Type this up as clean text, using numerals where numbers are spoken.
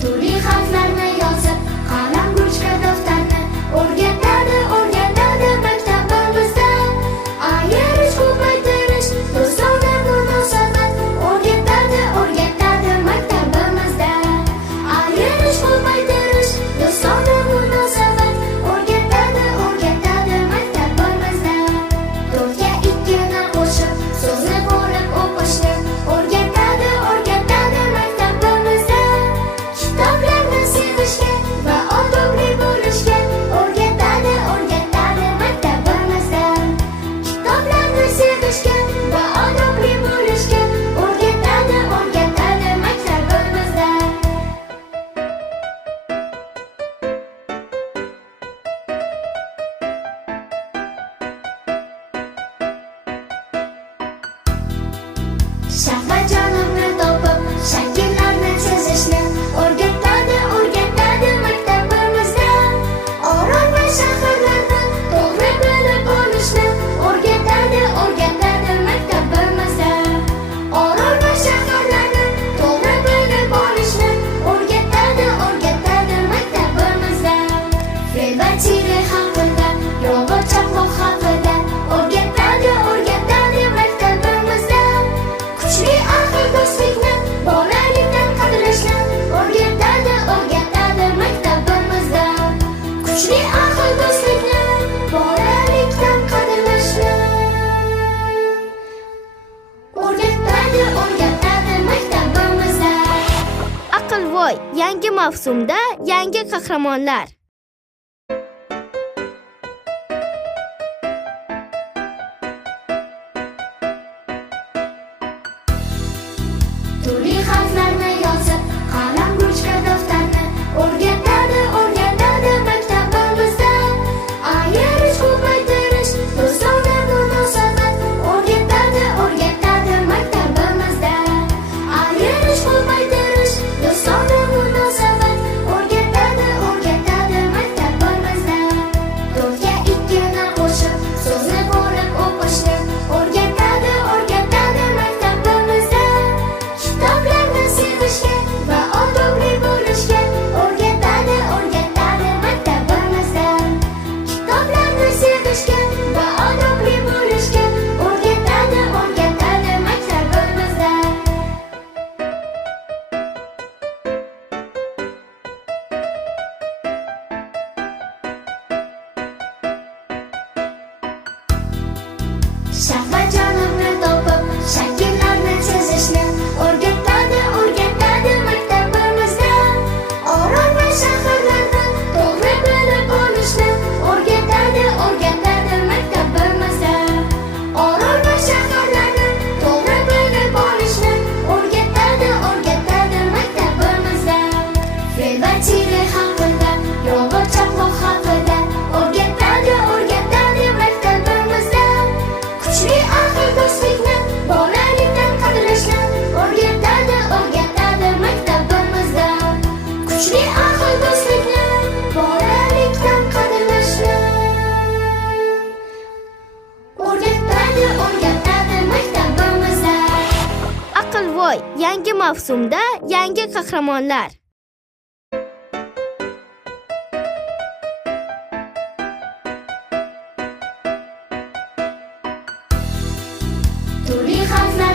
Turli harflarni yozib, qalam, ruchka, daftarni o'rgatadi maktabimizda. Ayirish, ko'paytirish, do'stona munosabat o'rgatadi maktabimizda. Ayirish, ko'paytirish, do'stona munosabat o'rgatadi maktabimizda. To'rtga ikkini qo'shib, so'zni bo'lib o'qishni o'rgatadi maktabimizda. Kitoblarni sevishga va odobli bo'lishga o'rgatadi maktabimizda. Kitoblarni sevishga va odobli bo'lishga o'rgatadi maktabimizda. Sharq va janubni topib, shakllarni chizishni o'rgatadi maktabimizda. Orol va shaharlarni to'g'ri bilib olishni o'rgatadi maktabimizda. Orol va shaharlarni to'g'ri bilib olishni o'rgatadi maktabimizda. Fel va chiri haqida, yomg'ir chaqmoq haqida o'rgatadi maktabimizda. Kuchli aql, do'stlikni bolalikdan qadrlashni o'rgatadi maktabimizda. Kuchli aql, do'stlikni bolalikdan qadrlashni o'rgatadi maktabimizda. Aqlvoy yangi mavsumda yangi qahramonlar. Turli harflarni yozib, qalam, ruchka, daftarni o'rgatadi maktabimizda. Ayirish, ko'paytirish, do'stona munosabat o'rgatadi maktabimizda. Ayirish, ko'paytirish, do'stona munosabat o'rgatadi maktabimizda. To'rtga ikkini qo'shib, so'zni bo'lib o'qishni o'rgatadi maktabimizda. Kitoblarni sevishga va odobli bo'lishga o'rgatadi maktabimizda. Kitoblarni sevishga va odobli bo'lishga o'rgatadi maktabimizda. Sharq va janubni topib, shakllarni chizishni o'rgatadi maktabimizda. Orol va shaharlarni to'g'ri bilib olishni o'rgatadi maktabimizda. Orol va shaharlarni to'g'ri bilib olishni o'rgatadi maktabimizda. Fel va chiri haqida, yomg'ir chaqmoq haqida o'rgatadi maktabimizda. Kuchli aql, do'stlikni bolalikdan qadrlashni o'rgatadi maktabimizda. Kuchli aql, do'stlikni bolalikdan qadrlashni o'rgatadi maktabimizda. Aqlvoy yangi mavsumda yangi qahramonlar. Turli harflar